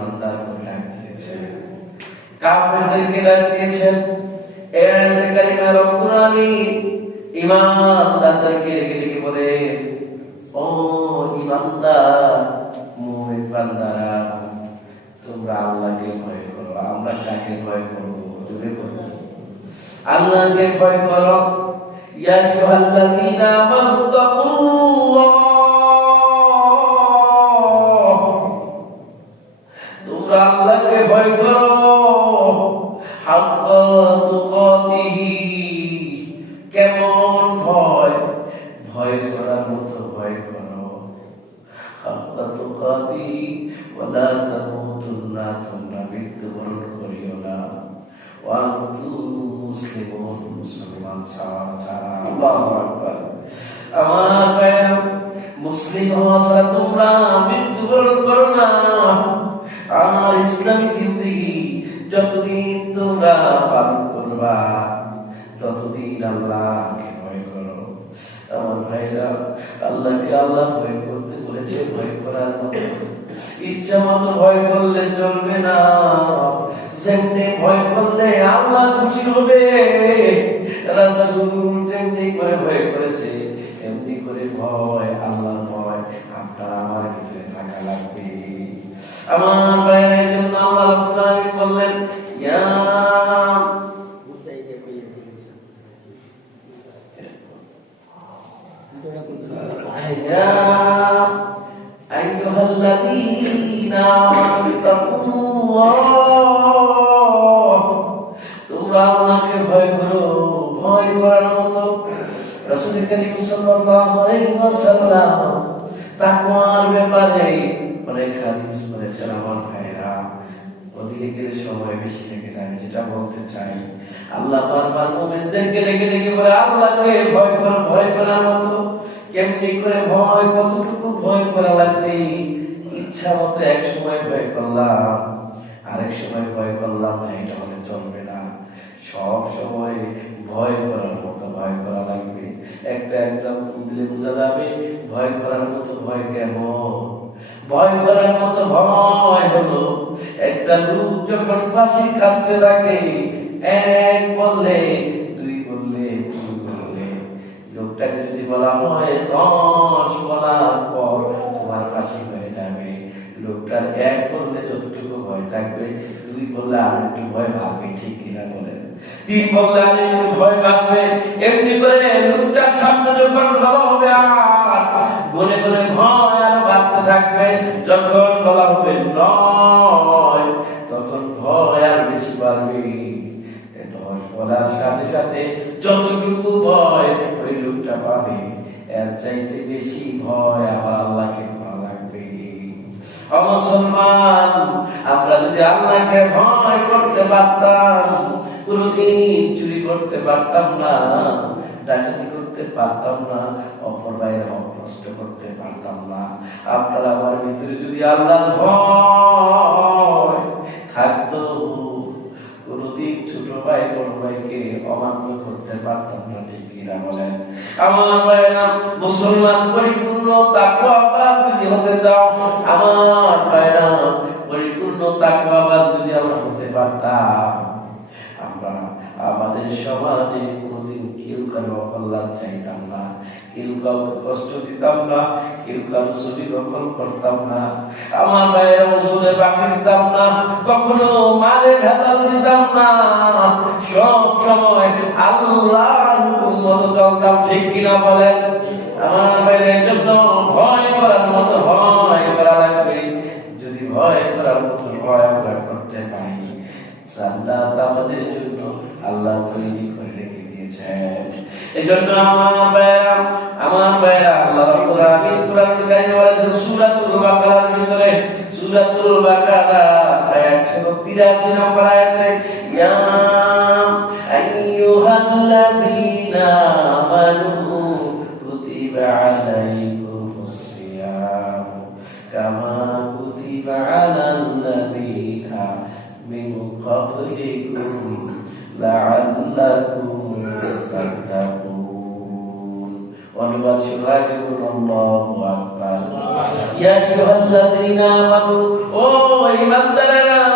ইমানদার করে ডাক দিয়েছেন, কাফেরদেরকে ডাক দিয়েছেন। এর আয়াতে কারিমা রব্বুল আলামিন ইমানদারদেরকে ডেকে বলে, ও ইমানদার মুমিন বান্দারা, তোমরা আল্লাহকে ভয় করো। আমরা কাকে ভয় করব? জোরে বলো, আল্লাহকে ভয় করো। ইয়া আইয়ুহাল্লাযীনা আমানু তাকুল্লাহ, তোমরা আল্লাহকে ভয় করো। হাক্কা তুকাতিহি, কেমন ভয়? ভয় করার মতো ভয় করো। হাক্কা তুকাতিহি ওয়ালা তামুতুন্না, তোমরা মৃত্যুবরণ করিও না। ওয়া আনতুম মুসলিমুন, মুসলমান ছাড়া। আল্লাহু আকবার। আমার ভাইরা, মুসলিম হওয়া ছাড়া তোমরা মৃত্যুবরণ করো না। আমার ইসলামী জিন্দেগি যতদিন তোমরা পালন করবা, ততদিন আল্লাহকে ভয় করো। আমার ভাইরা, আল্লাহকে আল্লাহ ভয় করতে বলেছে, ভয় করার মতো ইচ্ছা মতো ভয় করলে চলবে না। যেমনি ভয় করলে আল্লাহ খুশি হবে, রাসূল যেমনি করে ভয় করেছে, এমনি করে ভয়, আল্লাহর ভয় আপনার আমার ভিতরে থাকা লাগবে। আমার ভাইয়ের জন্য আল্লাহ রাব্বুল আলামিন বললেন, ইয়া আইয়ুহাল্লাযীনা আমানু তাকুল্লাহ, তোমরা আল্লাহকে ভয় করো। ভয় করার মতো রাসূল করিম সাল্লাল্লাহু আলাইহি ওয়াসাল্লাম তাকওয়ার ব্যাপারে অনেক হাদিস বলেছেন। আমার ভাইরা, অধিকের সময় বেশি থেকে যায়, যেটা বলতে চাই, আল্লাহ বারবার মুমিনদেরকে ডেকে বলে, আল্লাহকে ভয় করো। ভয় করার মতো কেমনি করে ভয়, কতটুকু ভয় করা লাগবে? ইচ্ছা মতো এক সময় ভয় করলাম, আরেক সময় ভয় করলাম না, এটা হলে চলবে না। সব সময় ভয় করার মতো ভয় করা লাগবে। একটা এক্সাম্পল দিলে বোঝা যাবে ভয় করার মতো ভয় কেমন। ভয় করার মতো ভয় হলো, একটা লোক যখন ফাঁসি কাটতে থাকে, এক বললে, দুই বললে, তিন বললে, লোকটাকে যদি বলা হয় 10 বলার পর তোমার ফাঁসি হয়ে যাবে, লোকটার এক বললে যতটুকু ভয় থাকবে, দুই বললে আর একটু ভয় ভাববে, ঠিক কিনা বলেন? তিন বললে আর একটু ভয় ভাববে। এমনি করে লোকটার সামনে যখন বলা হবে, আর বলে বলে ভয় আরো বাড়তে থাকবে। যখন বলা হবে নয়, তখন ভয় আর বেশি বাড়বে। 10 বলার সাথে সাথে যতটুকু ভয় ওই লোকটা পাবে, এর চাইতে বেশি ভয় আমার আল্লাহকে করা লাগবে। মুসলমান, আমরা যদি আল্লাহকে ভয় করতে পারতাম, কোনদিন চুরি করতে পারতাম না, ডাকাতি করতে পারতাম না, অপর ভাইয়ের হক নষ্ট করতে পারতাম না। আপনার আমার ভিতরে যদি আল্লাহর ভয় থাকতো, কোনদিন ছোট ভাই বড় ভাইকে অমান্য করতে পারতাম না, ঠিক কিনা বলেন? আমার ভাইরা, মুসলমান পরিপূর্ণ তাকওয়াবান যদি হতে চাও, আমার ভাইরা, পরিপূর্ণ তাকওয়াবান যদি আমরা হতে পারতাম, আমরা আমাদের সমাজে কোনদিন কেউ কারো অকল্যাণ চাইতাম না, কেউ কাউকে কষ্ট দিতাম না, কেউ কারো ছবি দখল করতাম না, আমার ভাইয়েরা ওষুধে বাকি দিতাম না, কখনো মালে ভেজাল দিতাম না, সব সময় আল্লাহর হুকুম মতো চলতাম, ঠিক কিনা বলেন? আমার ভাইয়ের জন্য ভয় করার মতো ভয় করা লাগবে। যদি ভয় করার মতো ভয় আমরা করতে পারি, জান্নাত আমাদের জন্য আল্লাহ তৈরি করে রেখে দিয়েছেন। এজন্য আমার ভাইরা আল্লাহ রাব্বুল আলামিন কোরআনুল কারীমে বলেছেন সূরাতুল বাকারার ভিতরে, সূরাতুল বাকারা আয়াত 183 নম্বর আয়াতে, ইয়া আইয়ুহাল্লাযীনা আমানু কুতিবা আলাইকুমুস সিয়াম কামা কুতিবা আলাল্লাযীনা মিন ক্বাবলিকুম লাআল্লাকুম তাত্তাকুন। অনুবাদ শুনলাম, আল্লাহু আকবার। ইয়া আইয়ুহাল্লাযীনা আমানু ও ঈমানদারেরা